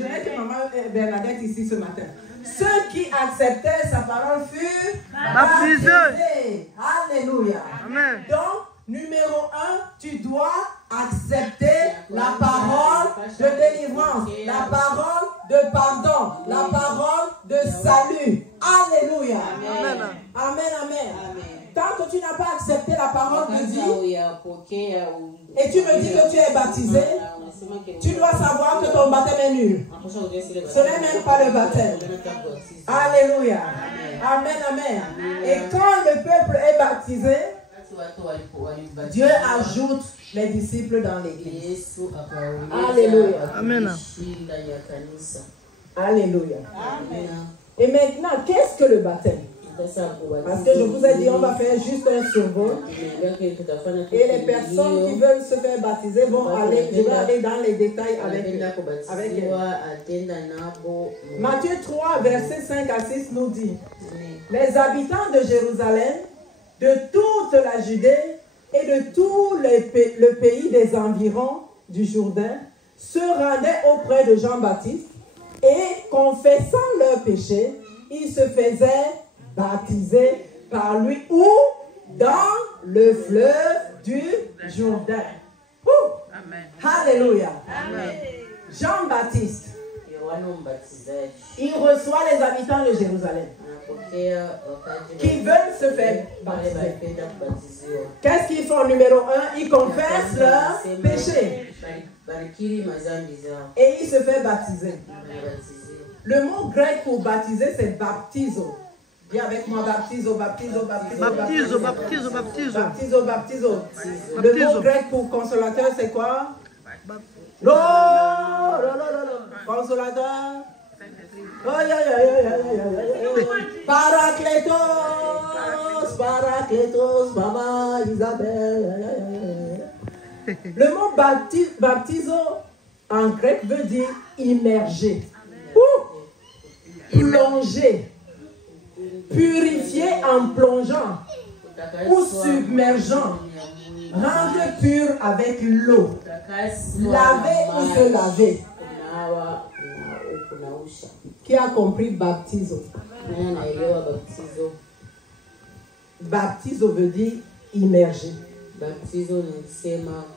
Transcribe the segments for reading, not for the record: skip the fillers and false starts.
Je dirais que maman Bernadette ici ce matin. Ceux qui acceptaient sa parole furent baptisés. Alléluia. Amen. Donc, numéro 1, tu dois accepter la parole de délivrance, la parole de pardon, la parole de salut. Alléluia. Amen. Amen, amen. Tant que tu n'as pas accepté la parole de Dieu et tu me dis que tu es baptisé, tu dois savoir que ton baptême est nul. Ce n'est même pas le baptême. Alléluia. Amen, amen. Et quand le peuple est baptisé, Dieu ajoute les disciples dans l'église. Alléluia. Amen. Alléluia. Et maintenant, qu'est-ce que le baptême? Parce que je vous ai dit, on va faire juste un survol. Et les personnes qui veulent se faire baptiser vont aller, je vais aller dans les détails avec elles. Matthieu 3, versets 5 à 6 nous dit: les habitants de Jérusalem, de toute la Judée et de tout le pays des environs du Jourdain se rendaient auprès de Jean-Baptiste et, confessant leurs péchés, ils se faisaient baptiser par lui où? Dans le fleuve du Jourdain. Amen. Alléluia. Amen. Jean-Baptiste, il reçoit les habitants de Jérusalem qui veulent se faire baptiser. Qu'est-ce qu'ils font? Numéro 1, ils confessent leurs péchés et ils se font baptiser. Le mot grec pour baptiser, c'est baptizo. Dis avec moi, baptizo, baptizo, baptizo, Baptizo, baptizo, baptizo. baptizo, baptizo. Le Baptizo. mot grec pour consolateur, c'est quoi? Non, consolateur. Paraclétos, paraclétos, maman Isabelle. Le mot baptizo en grec veut dire immerger, plonger, purifier en plongeant ou submergeant, rendre pur avec l'eau, laver ou se laver. Qui a compris baptizo? Baptizo veut dire immerger,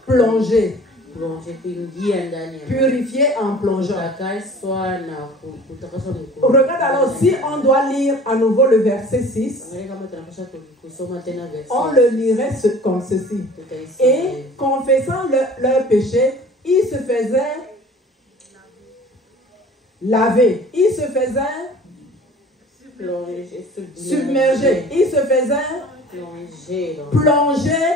plonger, purifier en plongeant. Regarde alors, si on doit lire à nouveau le verset 6, on le lirait comme ceci. Et confessant leur péché, ils se faisaient laver, ils se faisaient submerger, ils se faisaient plonger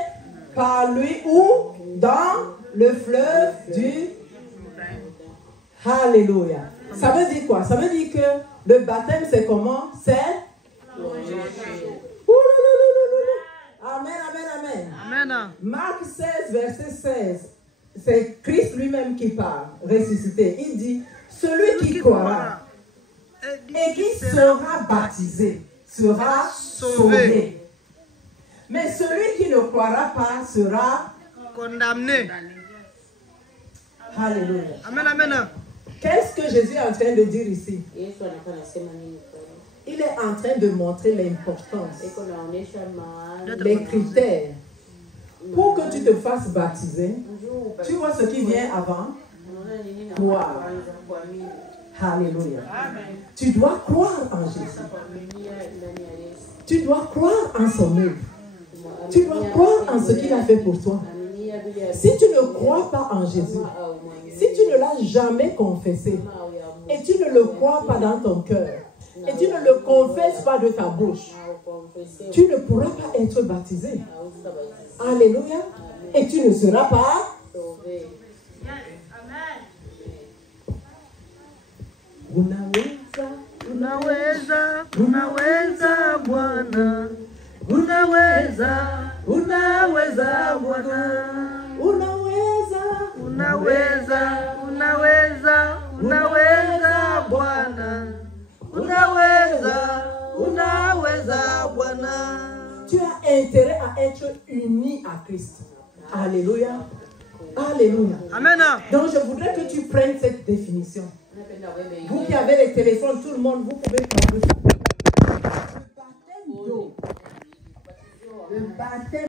par lui ou dans le fleuve du... Alléluia. Ça veut dire quoi? Ça veut dire que le baptême, c'est comment? C'est... Amen, amen, amen. Amen. Marc 16, verset 16. C'est Christ lui-même qui parle, ressuscité. Il dit, celui qui croira et qui sera baptisé sera sauvé. Mais celui qui ne croira pas sera condamné. Alléluia. Amen, amen. Qu'est-ce que Jésus est en train de dire ici? Il est en train de montrer l'importance, les critères. Pour que tu te fasses baptiser, tu vois ce qui vient avant? Croire. Alléluia. Tu dois croire en Jésus. Tu dois croire en son œuvre. Tu dois croire en ce qu'il a fait pour toi. Si tu ne crois pas en Jésus, si tu ne l'as jamais confessé, et tu ne le crois pas dans ton cœur, et tu ne le confesses pas de ta bouche, tu ne pourras pas être baptisé. Alléluia. Et tu ne seras pas sauvé. Unaweza, unaweza Bwana. Unaweza, unaweza Bwana. Unaweza, unaweza, unaweza, unaweza Bwana. Unaweza, unaweza Bwana. Tu as intérêt à être uni à Christ. Alléluia. Alléluia. Amen. Donc je voudrais que tu prennes cette définition. Vous qui avez les téléphones, tout le monde, vous pouvez prendre ça. Le baptême d'eau. Le baptême